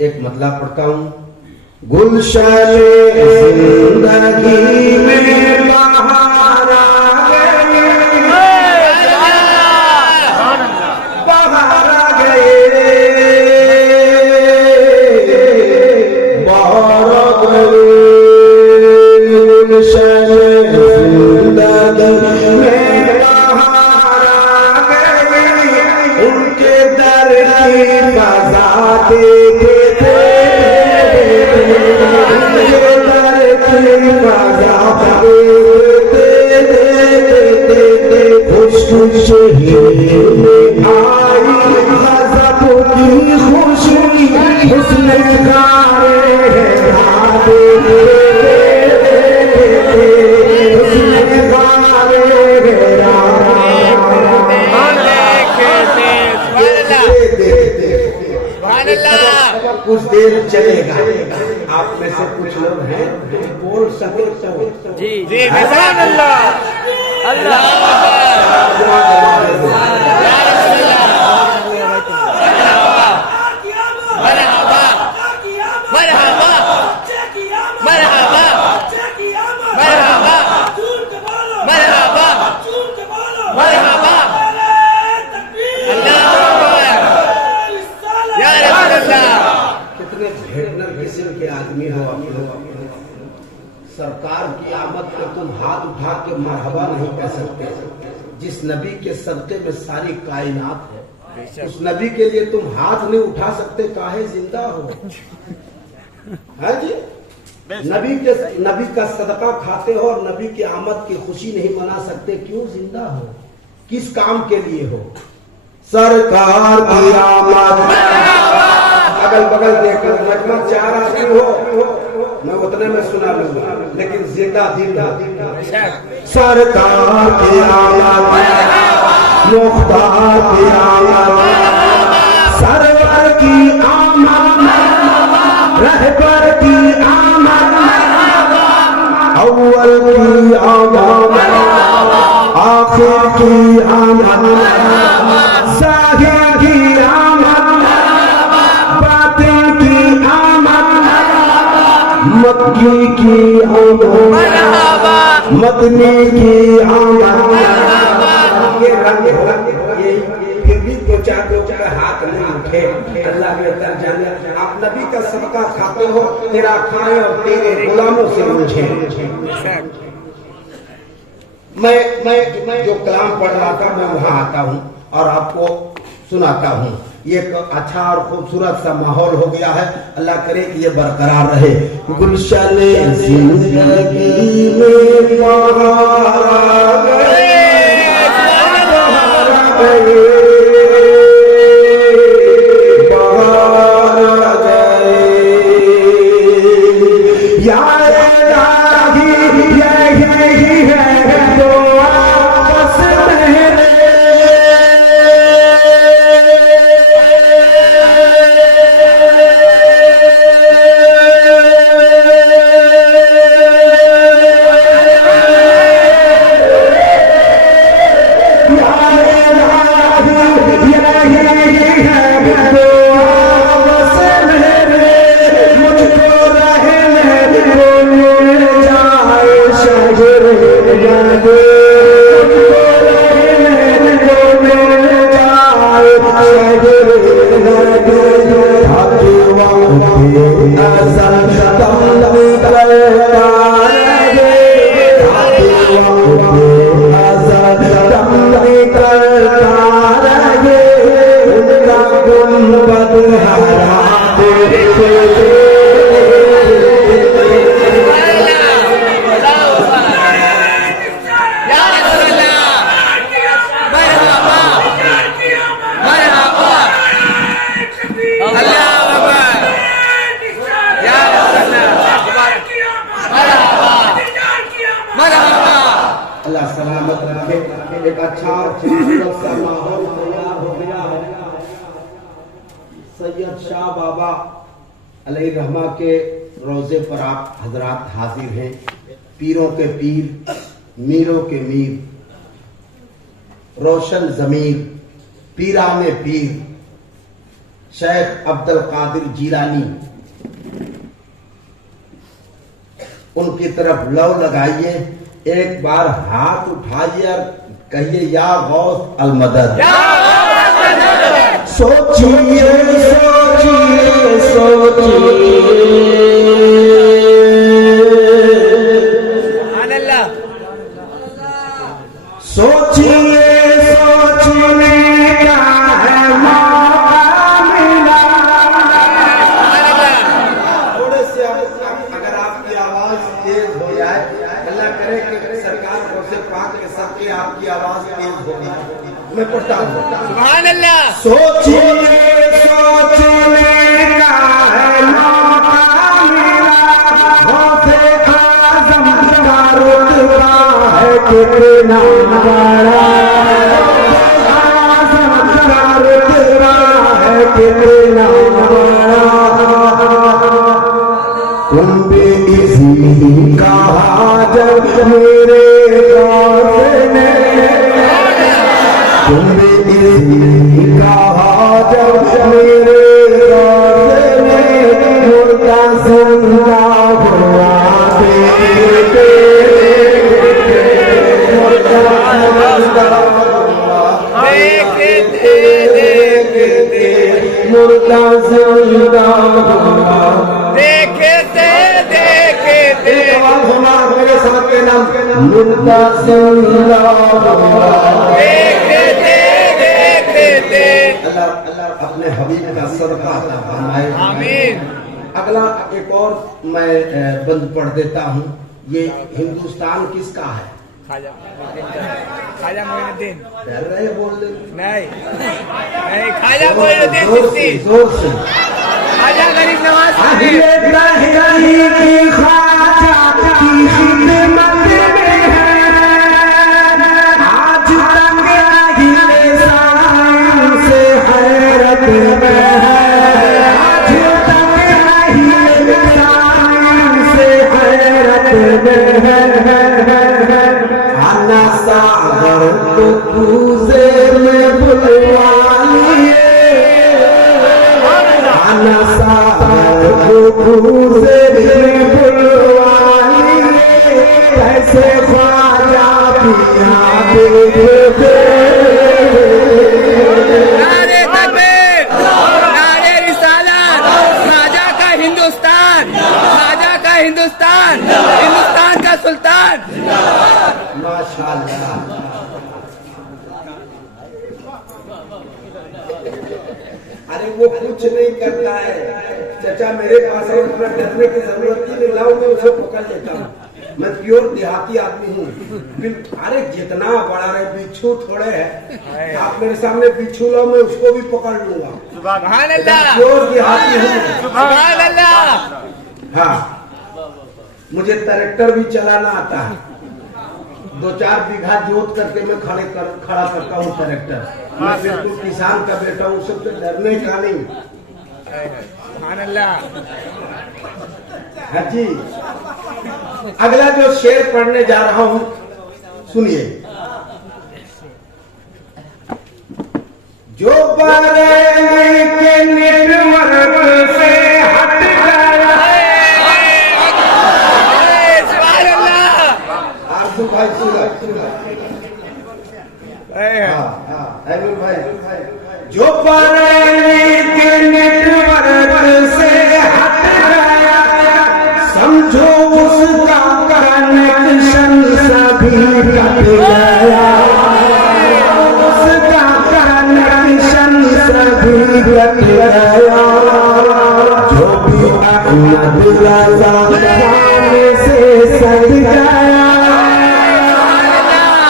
एक मतलब पढ़ता हूँ। गुलशन जिंदगी में बहार आ गई, बहार आ गए, बहार आ गए। गुलशन जिंदगी में बहार आ गई, उनके दर की फज़ा देखे कुछ देर चलेगा। आप में से कुछ लोग हैं बोल सके तो जी जी अल्लाह आदमी हो, सरकार की आमद पे तुम हाथ उठा के मरहबा नहीं कह सकते। जिस नबी के सदक़े में सारी कायनात है, उस नबी के लिए तुम हाथ नहीं उठा सकते, काहे जिंदा हो? है जी, नबी का सदका खाते हो और नबी की आमद की खुशी नहीं मना सकते, क्यों जिंदा हो? किस काम के लिए हो? सरकार की आमद, अगल बगल देखकर लगभग 4 आदमी हो, मैं उतने में सुना लूंगा, लेकिन जिंदा दिल सरकार की आमद, मुख्तार की आमद, सरवर की आमद, रहबर की आमद, अव्वल की आमद, आखिर की आमद, साहिर की आमद, बातिन की आमद, मक्की की आमद, मदनी की आमद। ये फिर भी दो चार हाथ नहीं उठे, अल्लाह बेहतर जाने। आप नबी का सदका खाते हो, तेरा खाए और तेरे गुलामों से मुझे। मैं जो कलाम पढ़ रहा था, मैं वहां आता हूँ और आपको सुनाता हूँ। ये एक अच्छा और खूबसूरत सा माहौल हो गया है, अल्लाह करे कि ये बरकरार रहे। गुलशन जिंदगी में बहार आ गए, बहार आ गए, बहार आ गए, या इलाही यही है तो आपस में एक अच्छा खूबसूरत सा माहौल तैयार हो गया है। सैयद शाह बाबा अलैहि रहमा के रोजे पर आप हजरात हाजिर हैं। पीरों के पीर, मीरों के मीर, रोशन जमीर, पीरा में पीर, शेख अब्दुल कादिर जीलानी, उनकी तरफ लव लगाइए, एक बार हाथ उठाइए और कहिए या गौस अल मदद। सोचिए सोचिए सोचिए सोचिए सोचने का है मौका मिला। थोड़े से अगर आपकी आवाज तेज हो जाए, अल्लाह करे कि सरकार से पाक के सबके आपकी आवाज तेज होगी। मैं पढ़ता हूँ। सुभान अल्लाह। सोचिए सोचने का है मौका मिला, गौसे आज़म का रुतबा है कितना बड़ा, आज़म का रुतबा है कितना बड़ा। तुम भी इसी कहा जब मेरे गौसे ने, तुम भी इसी कहा जब मेरे गौसे ने, मुर्दा जिंदा हुआ देखते, मुर्दा जिंदा हुआ देखते देखते, मुर्दा जिंदा हुआ देखते देखते। होना मेरे साथ के नाम, मुर्दा जिंदा हुआ देखते देखते। अल्लाह अपने हबीब का सदका अता फरमाए, आमीन। अगला एक और मैं बंद पढ़ देता हूँ। ये हिंदुस्तान किसका है? ख्वाजा मोइनुद्दीन। डर रहे बोल दे। नहीं ख्वाजा मोइनुद्दीन चिश्ती। जोर से ख्वाजा गरीब नवाज कैसे ख्वाजा पिया नारे तकबीर, नारे रिसालत, ख्वाजा का हिंदुस्तान, ख्वाजा का हिंदुस्तान, हिंदुस्तान का सुल्तान। माशाअल्लाह। अरे वो कुछ नहीं करता है चाचा, मेरे पास इतना डरने की जरूरत ही नहीं, लाओ मैं उसे पकड़ लेता हूँ। मैं प्योर देहाती आदमी हूँ। अरे जितना बड़ा रहे बिच्छू थोड़े है, आप मेरे सामने बिच्छू लाओ मैं उसको भी पकड़ लूंगा। सुभान अल्लाह। प्योर देहाती हूँ। सुभान अल्लाह। हाँ, मुझे ट्रैक्टर भी चलाना आता है। 2-4 बीघा जोत करके मैं खड़ा करता हूँ ट्रैक्टर। मैं बिल्कुल किसान का बेटा हूँ, सबसे डरने का नहीं। सुभान अल्लाह। हाँ जी, अगला जो शेर पढ़ने जा रहा हूँ सुनिए। जो बरेली के नेटवर्क से हट गया, सुभान अल्लाह। आरजू भाई सुना भाई, जो बरेली के नेटवर्क से हट गया, समझो उसका कनेक्शन सभी कट गया, उसका कनेक्शन सभी कट गया। जो भी अहमद रज़ा जाने से सट गया,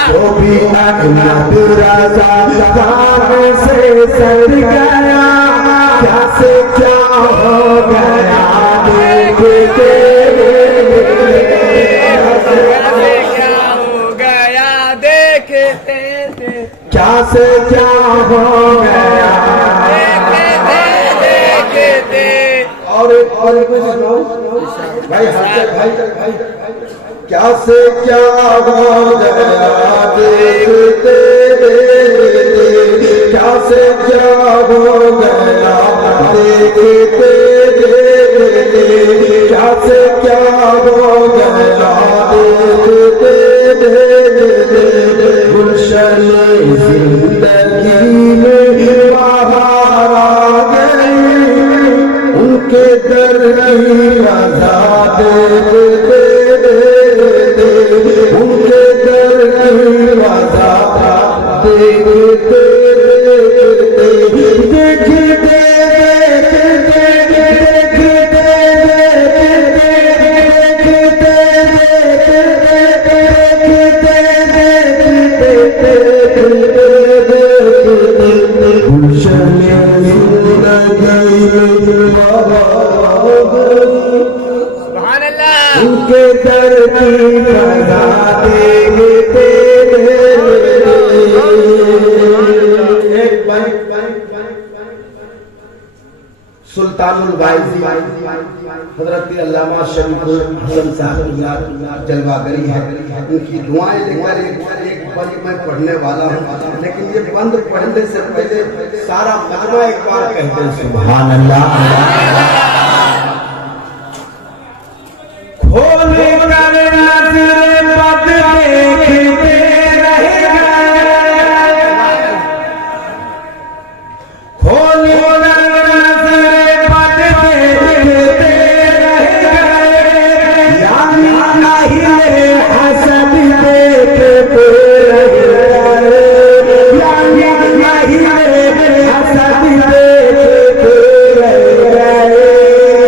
जो भी अहमद रज़ा जाने से सट गया, क्या से क्या हो गया देखते, क्या से क्या हो गया देखते। और भाई भाई क्या से क्या हो गया देखते, क्या से क्या हो गया देखते देखते, क्या से क्या हो गया देखते देखते, गुलशन जिंदगी में बाहर आ गई, उनके दर की रज़ा देखते देखते, उनके दर की रज़ा देखते देखते, उनके दर की रज़ा देखते सुल्तानुल वाइज़ी हज़रत अल्लामा शरीफुल हसन साहब जलवागरी है, उनकी दुआएं लेकर एक बंद मैं पढ़ने वाला हूँ, लेकिन ये बंद पढ़ने से पहले सारा मजमा एक बार कहते हैं सुभान अल्लाह। खोले कर नज़र बद देखते रह गए, खोले कर नज़र बद देखते रह गए, यानी नहीं हसद देखते रह गए, यानी नहीं हसद देखते रह गए,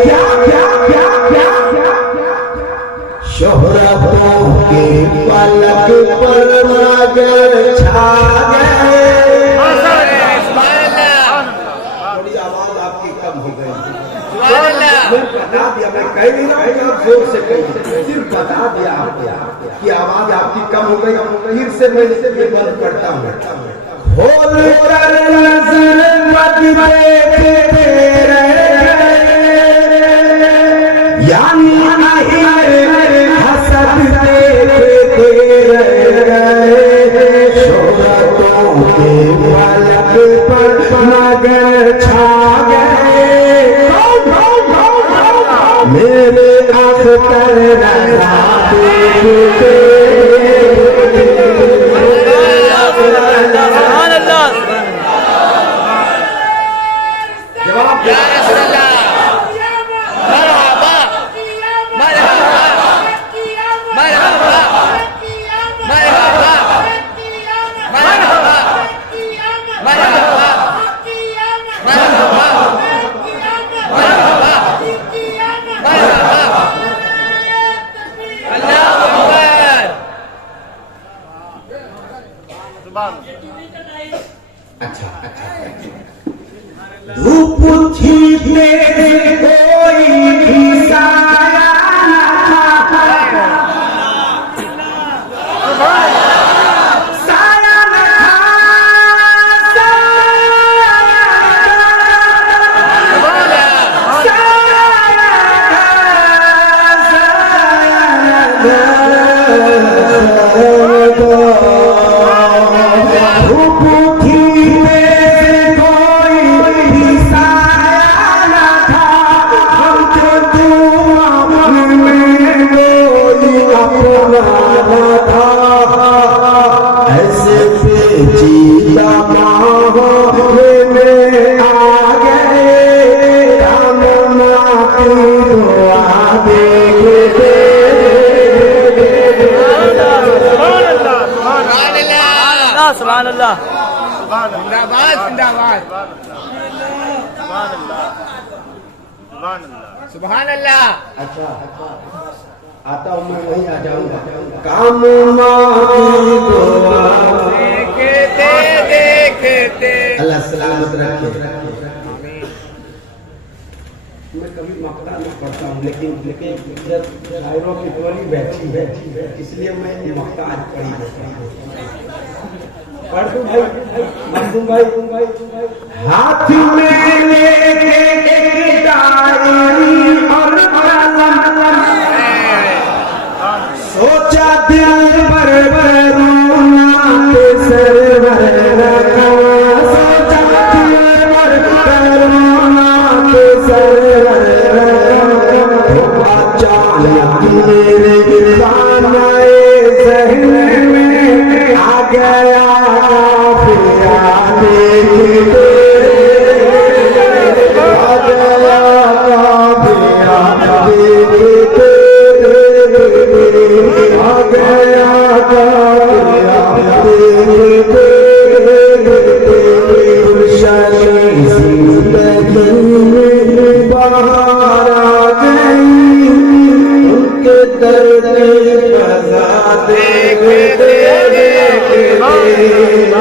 क्या क्या क्या क्या शोहरतों के पलक पर मगर छा गए। थोड़ी आवाज आपकी कम हो गई, मैं बता दिया, मैं कह नहीं रहा हूँ आप जोर से कहिए, सिर्फ बता दिया आपको कि आवाज आपकी कम हो गई। फिर से मैं ये बंद करता हूँ। खोल कर नज़र मत देखते रह गए, यानी नहीं हसद देखते रह गए, शोहरतों के पलक पर मगर छा गए, मेरे अख्तर रज़ा देखते धूप छिपने से कोई भी साया न था, साया न था, धूप छिपने से कोई भी साया न था, हम जो धुआं में कोई अपना न था, ऐसे पेचीदा माहौल में आ गए, हम माफी दुआ देखते। सुभान अल्लाह, जिंदाबाद जिंदाबाद, सुभान अल्लाह। अच्छा आता हूँ मैं, वहीं आ जाऊंगा। काम माफी दुआ देखते देखते, अल्लाह सलामत रखे। मैं कभी मक्ता नहीं पढ़ता हूँ, लेकिन शायरों की टोली बैठी है, इसलिए मैं मक्ता आज पढ़ी पढ़ दूं भाई, मंदू भाई, हाथ में लेके डायरी और कलम, सोचा दिल पर रोना पे सरवर रखा, देखते